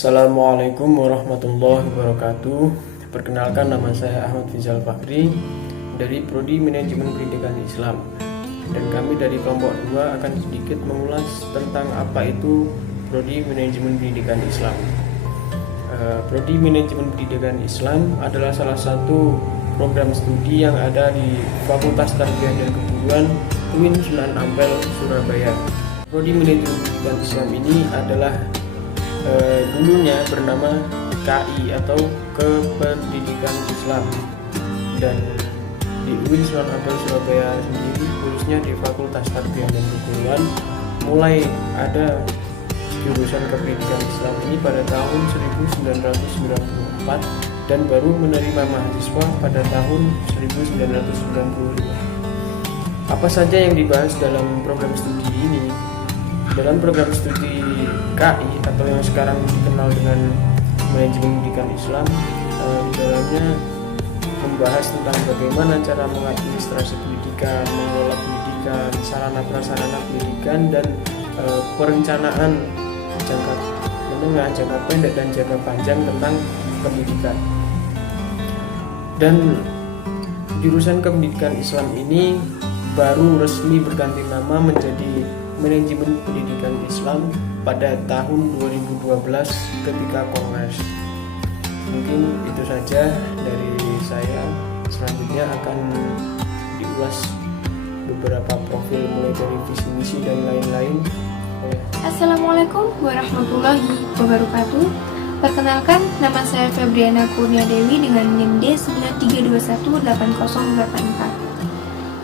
Assalamualaikum warahmatullahi wabarakatuh. Perkenalkan, nama saya Ahmad Fizal Fakhri dari Prodi Manajemen Pendidikan Islam. Dan kami dari kelompok 2 akan sedikit mengulas tentang apa itu Prodi Manajemen Pendidikan Islam. Prodi Manajemen Pendidikan Islam adalah salah satu program studi yang ada di Fakultas Tarbiyah dan Keguruan UIN Sunan Ampel, Surabaya. Prodi Manajemen Pendidikan Islam ini adalah dulunya bernama KI atau Kependidikan Islam, dan di UIN Sunan Ampel Surabaya sendiri, khususnya di Fakultas Tarbiyah dan Keguruan, mulai ada jurusan Kependidikan Islam ini pada tahun 1994 dan baru menerima mahasiswa pada tahun 1995. Apa saja yang dibahas dalam program studi ini? Dalam program studi KI atau yang sekarang dikenal dengan Manajemen Pendidikan Islam, di dalamnya membahas tentang bagaimana cara mengadministrasi pendidikan, mengelola pendidikan, sarana prasarana pendidikan, dan perencanaan jangka menengah, jangka pendek, dan jangka panjang tentang pendidikan. Dan jurusan Kependidikan Islam ini baru resmi berganti nama menjadi Manajemen Pendidikan Islam pada tahun 2012 ketika Kongres. Mungkin itu saja dari saya. Selanjutnya akan diulas beberapa profil mulai dari visi misi dan lain-lain. Assalamualaikum warahmatullahi wabarakatuh. Perkenalkan, nama saya Febriana Kurnia Dewi dengan NIM D93218084.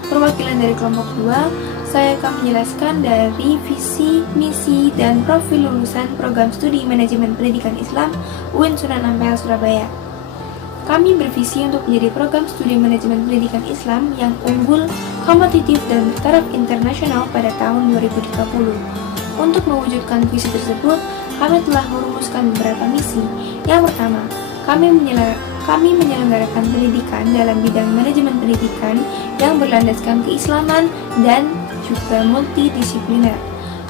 Perwakilan dari kelompok 2, saya akan menjelaskan dari visi, misi, dan profil lulusan program studi Manajemen Pendidikan Islam UIN Sunan Ampel, Surabaya. Kami bervisi untuk menjadi program studi Manajemen Pendidikan Islam yang unggul, kompetitif, dan bertaraf internasional pada tahun 2030. Untuk mewujudkan visi tersebut, kami telah merumuskan beberapa misi. Yang pertama, kami menyelenggarakan pendidikan dalam bidang manajemen pendidikan yang berlandaskan keislaman dan juga multidisipliner.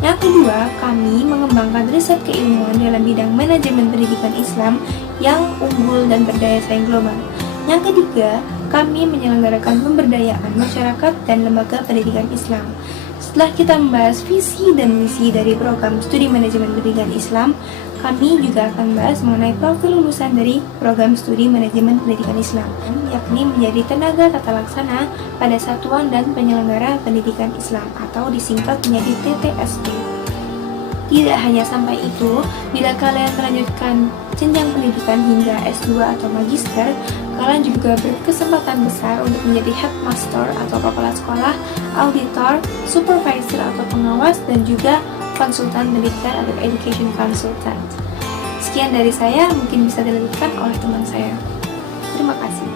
Yang kedua, kami mengembangkan riset keilmuan dalam bidang manajemen pendidikan Islam yang unggul dan berdaya saing global. Yang ketiga, kami menyelenggarakan pemberdayaan masyarakat dan lembaga pendidikan Islam. Setelah kita membahas visi dan misi dari program studi manajemen pendidikan Islam, kami juga akan membahas mengenai profil lulusan dari program studi manajemen pendidikan Islam, yakni menjadi tenaga tata laksana pada satuan dan penyelenggara pendidikan Islam atau disingkat menjadi TTSP. Tidak hanya sampai itu, bila kalian melanjutkan jenjang pendidikan hingga S2 atau magister, kalian juga berkesempatan besar untuk menjadi headmaster atau kepala sekolah, auditor, supervisor atau pengawas, dan juga konsultan pendidikan atau education consultant. Sekian dari saya, mungkin bisa dilanjutkan oleh teman saya. Terima kasih.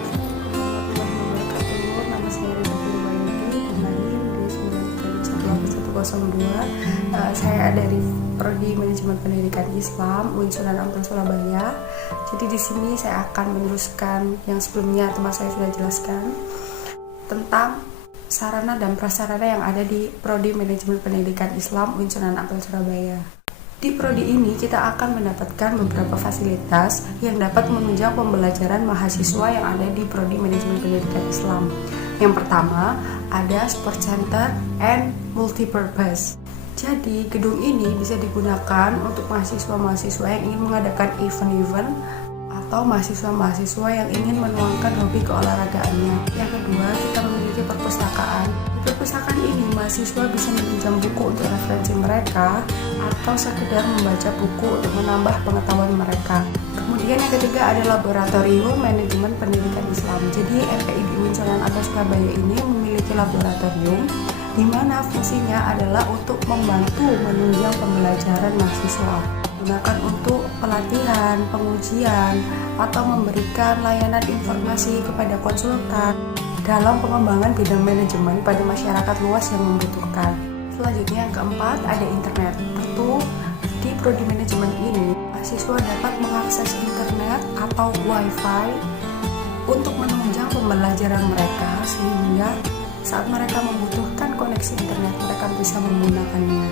Nama saya Reza Purwayudi dengan NIM D932102. Saya dari Prodi Manajemen Pendidikan Islam UIN Sunan Ampel, Surabaya. Jadi di sini saya akan meneruskan yang sebelumnya teman saya sudah jelaskan tentang sarana dan prasarana yang ada di Prodi Manajemen Pendidikan Islam UIN Sunan Ampel, Surabaya. Di prodi ini kita akan mendapatkan beberapa fasilitas yang dapat menunjang pembelajaran mahasiswa yang ada di Prodi Manajemen Pendidikan Islam. Yang pertama, ada Sport Center and Multipurpose. Jadi, gedung ini bisa digunakan untuk mahasiswa-mahasiswa yang ingin mengadakan event-event atau mahasiswa-mahasiswa yang ingin menuangkan hobi keolahragaannya. Yang kedua, kita memiliki perpustakaan. Di perpustakaan ini, mahasiswa bisa meminjam buku untuk referensi mereka atau sekedar membaca buku untuk menambah pengetahuan mereka. Kemudian yang ketiga ada Laboratorium Manajemen Pendidikan Islam. Jadi, MPI di UIN Sunan Ampel, Surabaya ini memiliki laboratorium di mana fungsinya adalah untuk membantu menunjang pembelajaran mahasiswa, digunakan untuk pelatihan, pengujian, atau memberikan layanan informasi kepada konsultan dalam pengembangan bidang manajemen pada masyarakat luas yang membutuhkan. Selanjutnya yang keempat ada internet. Tentu di prodi manajemen ini mahasiswa dapat mengakses internet atau wifi untuk menunjang pembelajaran mereka, sehingga saat mereka membutuhkan koneksi internet mereka bisa menggunakannya.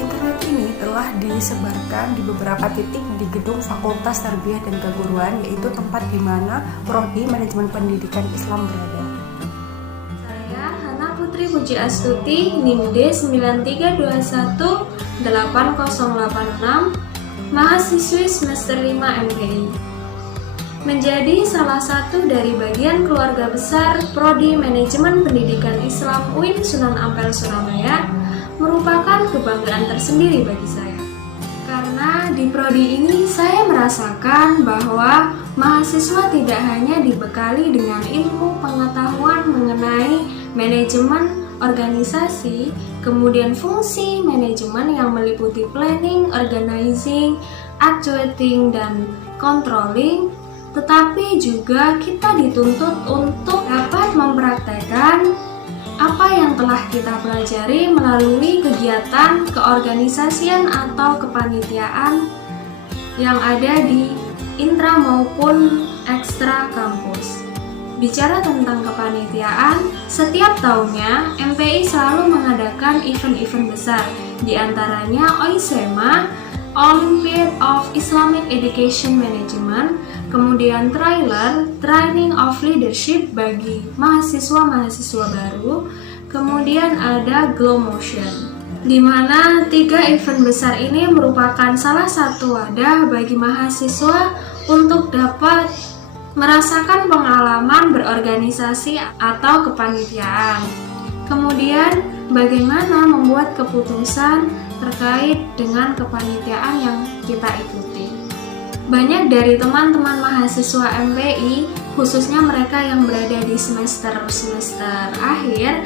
Internet internet ini telah disebarkan di beberapa titik di gedung Fakultas Tarbiyah dan Keguruan, yaitu tempat di mana Prodi Manajemen Pendidikan Islam berada. Saya Hana Putri Puji Astuti, NIM D 93218086, mahasiswi semester 5 MPI. Menjadi salah satu dari bagian keluarga besar Prodi Manajemen Pendidikan Islam UIN Sunan Ampel Surabaya merupakan kebanggaan tersendiri bagi saya. Karena di prodi ini saya merasakan bahwa mahasiswa tidak hanya dibekali dengan ilmu pengetahuan mengenai manajemen organisasi, kemudian fungsi manajemen yang meliputi planning, organizing, actuating, dan controlling, tetapi juga kita dituntut untuk dapat mempraktekkan apa yang telah kita pelajari melalui kegiatan keorganisasian atau kepanitiaan yang ada di intra maupun ekstra kampus. Bicara tentang kepanitiaan, setiap tahunnya MPI selalu mengadakan event-event besar, di antaranya OISEMA, Olympiad of Islamic Education Management, kemudian Training of Leadership bagi mahasiswa-mahasiswa baru, kemudian ada Glow Motion, di mana 3 event besar ini merupakan salah satu wadah bagi mahasiswa untuk dapat merasakan pengalaman berorganisasi atau kepanitiaan. Kemudian, bagaimana membuat keputusan terkait dengan kepanitiaan yang kita ikuti. Banyak dari teman-teman mahasiswa MPI, khususnya mereka yang berada di semester akhir,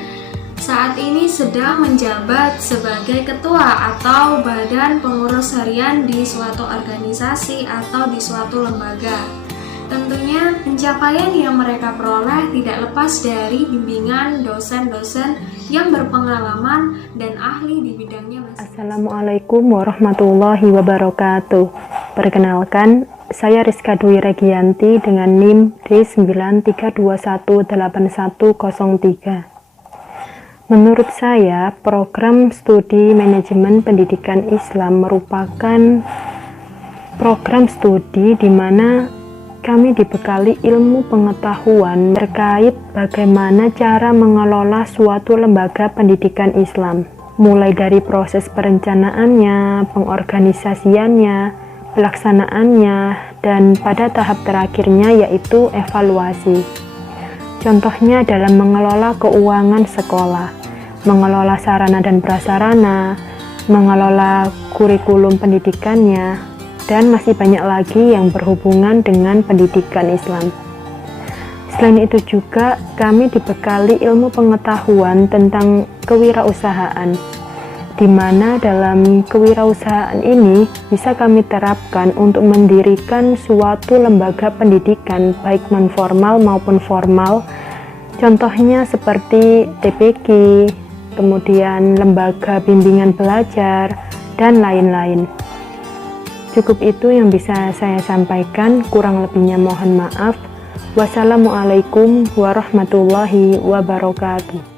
saat ini sedang menjabat sebagai ketua atau badan pengurus harian di suatu organisasi atau di suatu lembaga. Tentunya pencapaian yang mereka peroleh tidak lepas dari bimbingan dosen-dosen yang berpengalaman dan ahli di bidangnya masing-masing. Assalamualaikum warahmatullahi wabarakatuh. Perkenalkan, saya Rizka Dwi Regianti dengan NIM D93218103. Menurut saya, program studi manajemen pendidikan Islam merupakan program studi di mana kami dibekali ilmu pengetahuan terkait bagaimana cara mengelola suatu lembaga pendidikan Islam, mulai dari proses perencanaannya, pengorganisasiannya, pelaksanaannya, dan pada tahap terakhirnya yaitu evaluasi. Contohnya dalam mengelola keuangan sekolah, mengelola sarana dan prasarana, mengelola kurikulum pendidikannya, dan masih banyak lagi yang berhubungan dengan pendidikan Islam. Selain itu juga kami dibekali ilmu pengetahuan tentang kewirausahaan, di mana dalam kewirausahaan ini bisa kami terapkan untuk mendirikan suatu lembaga pendidikan baik non-formal maupun formal, contohnya seperti TPQ, kemudian lembaga bimbingan belajar, dan lain-lain. Cukup itu yang bisa saya sampaikan, kurang lebihnya mohon maaf. Wassalamualaikum warahmatullahi wabarakatuh.